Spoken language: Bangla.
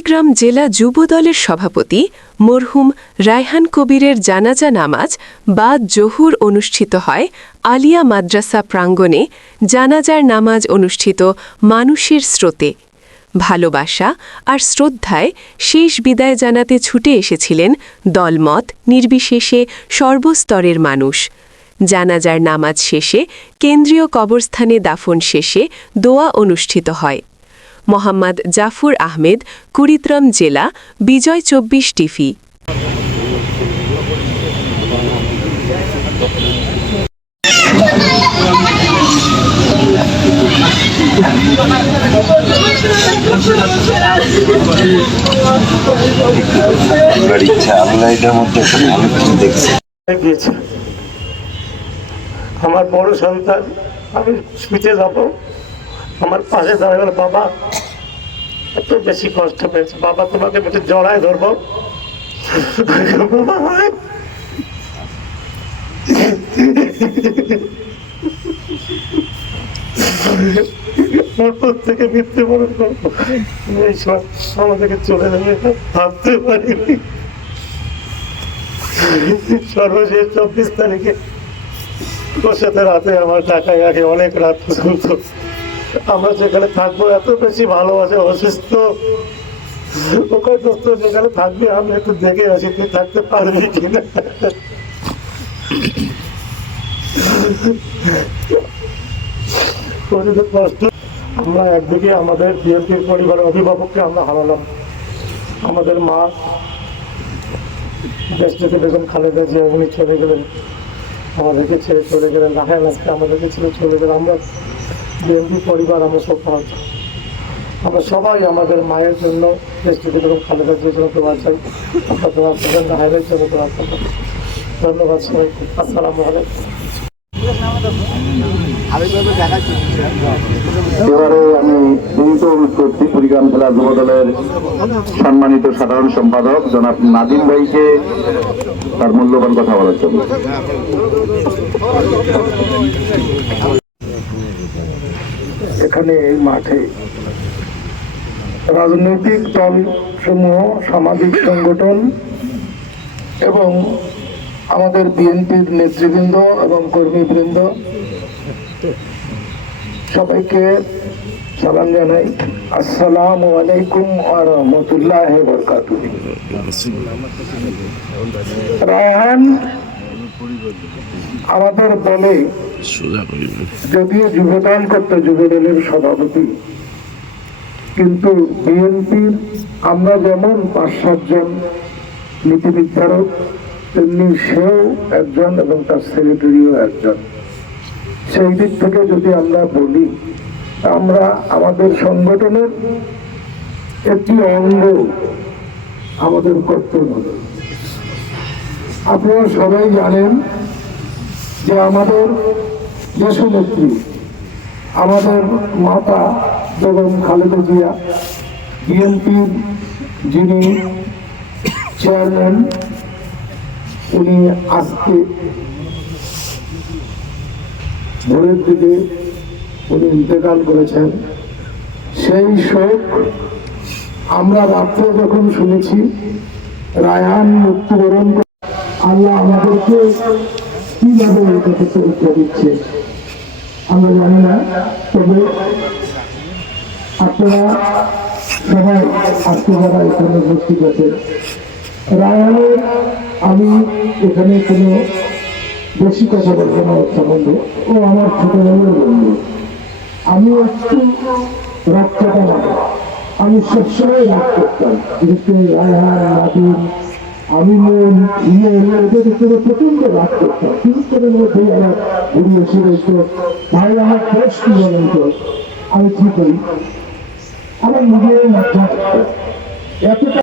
কুড়িগ্রাম জেলা যুবদলের সভাপতি মরহুম রায়হান কবিরের জানাজা নামাজ বা জোহুর অনুষ্ঠিত হয় আলিয়া মাদ্রাসা প্রাঙ্গণে। জানাজার নামাজ অনুষ্ঠিত মানুষের স্রোতে, ভালোবাসা আর শ্রদ্ধায় শেষ বিদায় জানাতে ছুটে এসেছিলেন দলমত নির্বিশেষে সর্বস্তরের মানুষ। জানাজার নামাজ শেষে কেন্দ্রীয় কবরস্থানে দাফন শেষে দোয়া অনুষ্ঠিত হয়। মোহাম্মদ জাফর আহমেদ, কুড়িগ্রাম জেলা, বিজয় ২৪ টিভি। আমার বড় সন্তান, আমি শুতে যাব, আমার পাশে দাঁড়াবার বাবা এত বেশি কষ্ট পেয়েছে। বাবা, তোমাকে একটু জড়ায় ধরবো। প্রত্যেকে মৃত্যুবরণ করবো, এই সময় আমাদেরকে চলে যাবে ভাবতে পারিনি। সর্বশেষ ২৪ তারিখে ওর সাথে রাতে আমার টাকায় আগে অনেক রাত পর্যন্ত আমরা যেখানে থাকবো এত বেশি ভালোবাসে। অসুস্থ ওকে দোস্ত যেখানে থাকবি আমি একটু দেখে আসি, তুই থাকতে পারবি কিনা। কষ্ট। আমরা একদিকে আমাদের বিএনপির পরিবারের অভিভাবককে আমরা হারালাম, আমাদের মা দেশ থেকে বেগম খালেদা জিয়া, উনি চলে গেলেন, আমাদেরকে ছেড়ে চলে গেলেন। রাখায় আজকে আমাদেরকে ছেড়ে চলে গেলেন। আমরা বিএনপি পরিবার, আমরা সব আমরা সবাই আমাদের মায়ের জন্য, দেশ থেকে বেগম খালেদা জিয়ার জন্য দোয়া চাই। আপনার দোয়া করবেন, রাহাইলের জন্য দোয়া করবেন। ধন্যবাদ সবাইকে। আসসালামু আলাইকুম। এবারে আমি বিনীত অনুরোধ করছি কুড়িগ্রাম জেলা যুবদলের সম্মানিত সাধারণ সম্পাদক জনাব নাদিম ভাইকে তার মূল্যবান কথা বলার জন্য। এখানে এই মাঠে রাজনৈতিক দল সমূহ, সামাজিক সংগঠন এবং আমাদের বিএনপির নেতৃবৃন্দ এবং কর্মীবৃন্দ সবাইকে সালাম জানাই। আসসালামু আলাইকুম ওয়া রাহমাতুল্লাহি ওয়া বারাকাতুহু। রায়হান আমাদের দলে যদিও যুবদল করতো, যুবদলের সভাপতি, কিন্তু বিএনপির আমরা যেমন ৫-৭ জন নীতি নির্ধারক, তেমনি সেও একজন এবং তার সেক্রেটারিও একজন। সেই দিক থেকে যদি আমরা বলি, আমরা আমাদের সংগঠনের একটি অঙ্গ, আমাদের কর্তব্য। আপনারা সবাই জানেন যে আমাদের দেশনেত্রী, আমাদের মাতা বেগম খালেদা জিয়া, বিএনপির যিনি চেয়ারম্যান, উনি আজকে ভোরের দিকে উনি ইন্তেকাল করেছেন। সেই শোক আমরা রাত্রে যখন শুনেছি রায়হান মৃত্যুবরণ, আল্লাহ আমাদেরকে কিভাবে এটাকে পরীক্ষা দিচ্ছে আমরা জানি না। তবে আপনারা সবাই আজকে যারা এখানে উপস্থিত আছেন, রায়হানের আমি এখানে কোনো বেশি কথা বলবো না। ওর সম্বন্ধে, ও আমার ছোটবেলার বন্ধু। আমি একটু রাগ কাটা লাগে, আমি সবসময় রাগ করতাম। বিশেষ করে রায়হান, নাদিম, আমি মন এদের উপরে প্রচন্ড রাগ করতাম। কিছুক্ষণের মধ্যেই আমার ঘুরে এসে রয়েছে, ভাই আমার দোষ কি বলেন তো, আমি ঠিক করি, আমার নিজের মাথা এতটা